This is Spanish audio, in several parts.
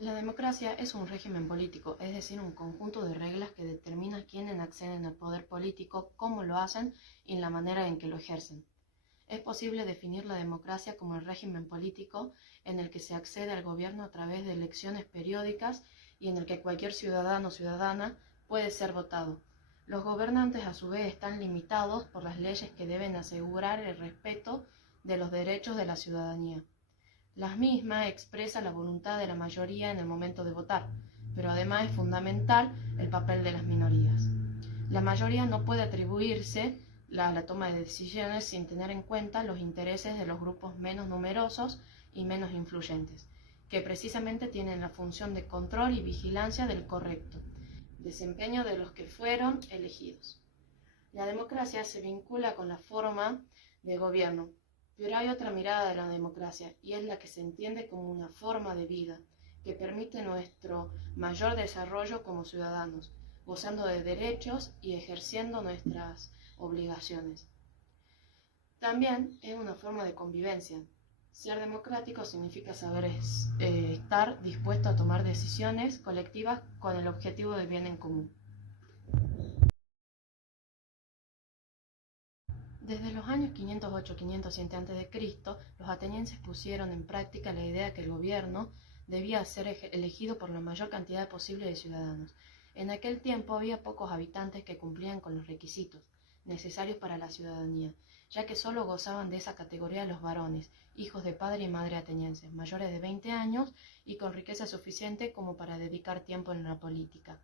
La democracia es un régimen político, es decir, un conjunto de reglas que determina quiénes acceden al poder político, cómo lo hacen y la manera en que lo ejercen. Es posible definir la democracia como el régimen político en el que se accede al gobierno a través de elecciones periódicas y en el que cualquier ciudadano o ciudadana puede ser votado. Los gobernantes, a su vez, están limitados por las leyes que deben asegurar el respeto de los derechos de la ciudadanía. La misma expresa la voluntad de la mayoría en el momento de votar, pero además es fundamental el papel de las minorías. La mayoría no puede atribuirse la toma de decisiones sin tener en cuenta los intereses de los grupos menos numerosos y menos influyentes, que precisamente tienen la función de control y vigilancia del correcto desempeño de los que fueron elegidos. La democracia se vincula con la forma de gobierno, pero hay otra mirada de la democracia y es la que se entiende como una forma de vida que permite nuestro mayor desarrollo como ciudadanos, gozando de derechos y ejerciendo nuestras obligaciones. También es una forma de convivencia. Ser democrático significa saber estar dispuesto a tomar decisiones colectivas con el objetivo del bien en común. Desde los años 508-507 a.C., los atenienses pusieron en práctica la idea que el gobierno debía ser elegido por la mayor cantidad posible de ciudadanos. En aquel tiempo había pocos habitantes que cumplían con los requisitos necesarios para la ciudadanía, ya que solo gozaban de esa categoría los varones, hijos de padre y madre atenienses, mayores de 20 años y con riqueza suficiente como para dedicar tiempo en la política.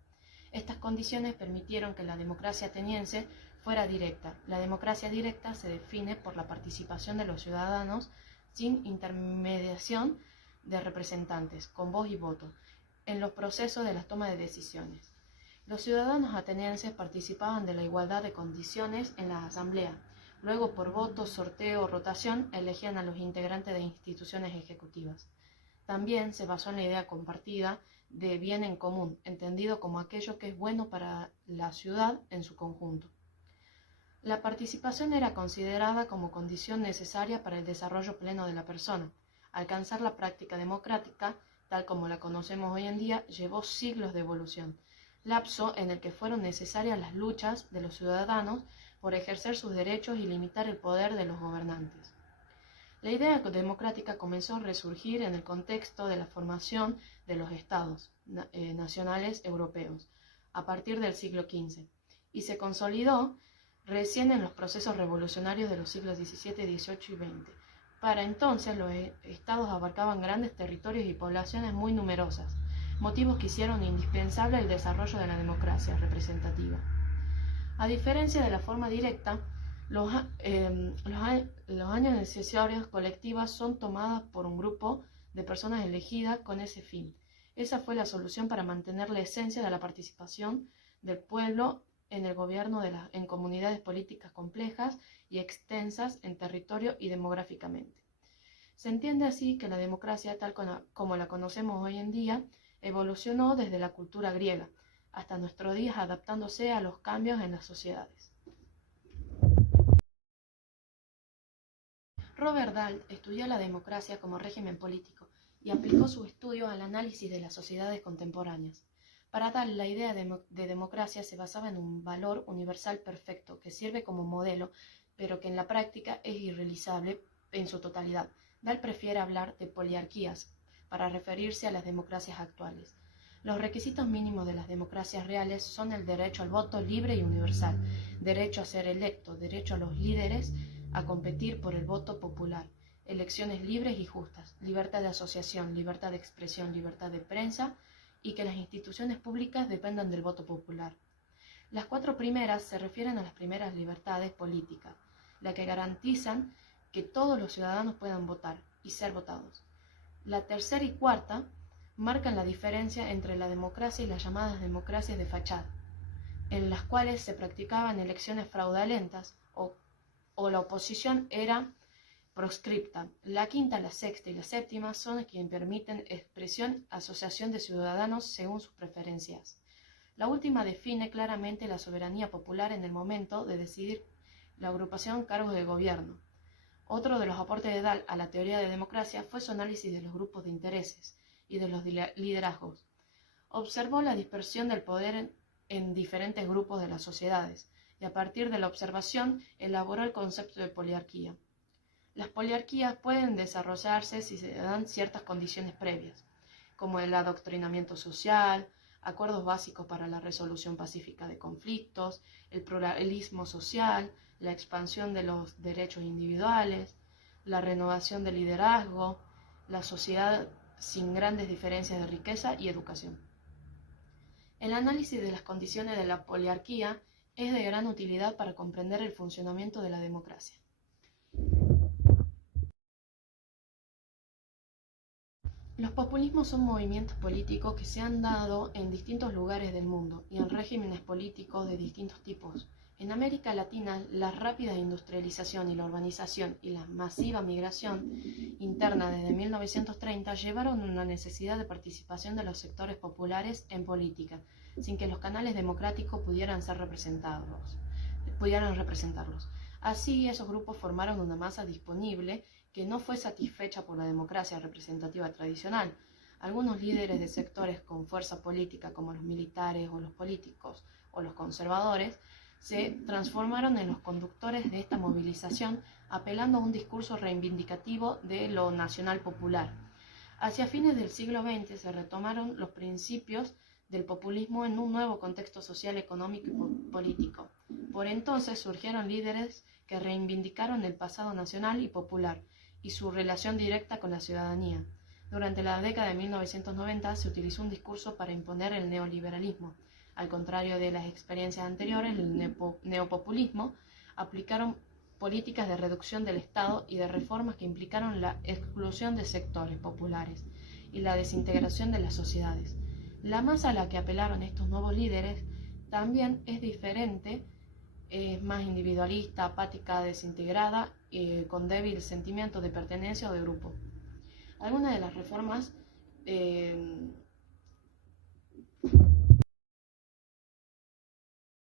Estas condiciones permitieron que la democracia ateniense fuera directa. La democracia directa se define por la participación de los ciudadanos sin intermediación de representantes, con voz y voto, en los procesos de la toma de decisiones. Los ciudadanos atenienses participaban de la igualdad de condiciones en la asamblea. Luego, por voto, sorteo o rotación, elegían a los integrantes de instituciones ejecutivas. También se basó en la idea compartida de bien en común, entendido como aquello que es bueno para la ciudad en su conjunto. La participación era considerada como condición necesaria para el desarrollo pleno de la persona. Alcanzar la práctica democrática, tal como la conocemos hoy en día, llevó siglos de evolución, lapso en el que fueron necesarias las luchas de los ciudadanos por ejercer sus derechos y limitar el poder de los gobernantes. La idea democrática comenzó a resurgir en el contexto de la formación de los estados nacionales europeos a partir del siglo XV y se consolidó recién en los procesos revolucionarios de los siglos XVII, XVIII y XX. Para entonces los estados abarcaban grandes territorios y poblaciones muy numerosas, motivos que hicieron indispensable el desarrollo de la democracia representativa. A diferencia de la forma directa, los años de decisiones colectivas son tomadas por un grupo de personas elegidas con ese fin. Esa fue la solución para mantener la esencia de la participación del pueblo en el gobierno en comunidades políticas complejas y extensas en territorio y demográficamente. Se entiende así que la democracia, tal como la conocemos hoy en día, evolucionó desde la cultura griega hasta nuestros días, adaptándose a los cambios en las sociedades. Robert Dahl estudió la democracia como régimen político y aplicó sus estudios al análisis de las sociedades contemporáneas. Para Dahl, la idea de democracia se basaba en un valor universal perfecto que sirve como modelo, pero que en la práctica es irrealizable en su totalidad. Dahl prefiere hablar de poliarquías para referirse a las democracias actuales. Los requisitos mínimos de las democracias reales son el derecho al voto libre y universal, derecho a ser electo, derecho a los líderes a competir por el voto popular, elecciones libres y justas, libertad de asociación, libertad de expresión, libertad de prensa y que las instituciones públicas dependan del voto popular. Las cuatro primeras se refieren a las primeras libertades políticas, las que garantizan que todos los ciudadanos puedan votar y ser votados. La tercera y cuarta marcan la diferencia entre la democracia y las llamadas democracias de fachada, en las cuales se practicaban elecciones fraudulentas o la oposición era proscripta. La quinta, la sexta y la séptima son quienes permiten expresión, asociación de ciudadanos según sus preferencias. La última define claramente la soberanía popular en el momento de decidir la agrupación cargos de gobierno. Otro de los aportes de Dahl a la teoría de democracia fue su análisis de los grupos de intereses, y de los liderazgos. Observó la dispersión del poder en diferentes grupos de las sociedades y a partir de la observación elaboró el concepto de poliarquía. Las poliarquías pueden desarrollarse si se dan ciertas condiciones previas, como el adoctrinamiento social, acuerdos básicos para la resolución pacífica de conflictos, el pluralismo social, la expansión de los derechos individuales, la renovación del liderazgo, la sociedad sin grandes diferencias de riqueza y educación. El análisis de las condiciones de la poliarquía es de gran utilidad para comprender el funcionamiento de la democracia. Los populismos son movimientos políticos que se han dado en distintos lugares del mundo y en regímenes políticos de distintos tipos. En América Latina, la rápida industrialización y la urbanización y la masiva migración interna desde 1930 llevaron a una necesidad de participación de los sectores populares en política, sin que los canales democráticos pudieran representarlos. Así, esos grupos formaron una masa disponible que no fue satisfecha por la democracia representativa tradicional. Algunos líderes de sectores con fuerza política, como los militares o los políticos o los conservadores, se transformaron en los conductores de esta movilización, apelando a un discurso reivindicativo de lo nacional popular. Hacia fines del siglo XX se retomaron los principios del populismo en un nuevo contexto social, económico y político. Por entonces surgieron líderes que reivindicaron el pasado nacional y popular y su relación directa con la ciudadanía. Durante la década de 1990 se utilizó un discurso para imponer el neoliberalismo. Al contrario de las experiencias anteriores, el neopopulismo aplicaron políticas de reducción del Estado y de reformas que implicaron la exclusión de sectores populares y la desintegración de las sociedades. La masa a la que apelaron estos nuevos líderes también es diferente, es más individualista, apática, desintegrada, con débil sentimiento de pertenencia o de grupo. Algunas de las reformas